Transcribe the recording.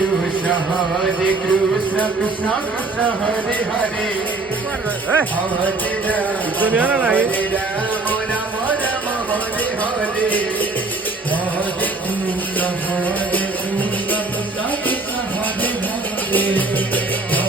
Krishna Krishna Krishna Hare Hare Hare Ram Hare Ram Rama Rama Hare Hare Hare Krishna Krishna Krishna Hare Hare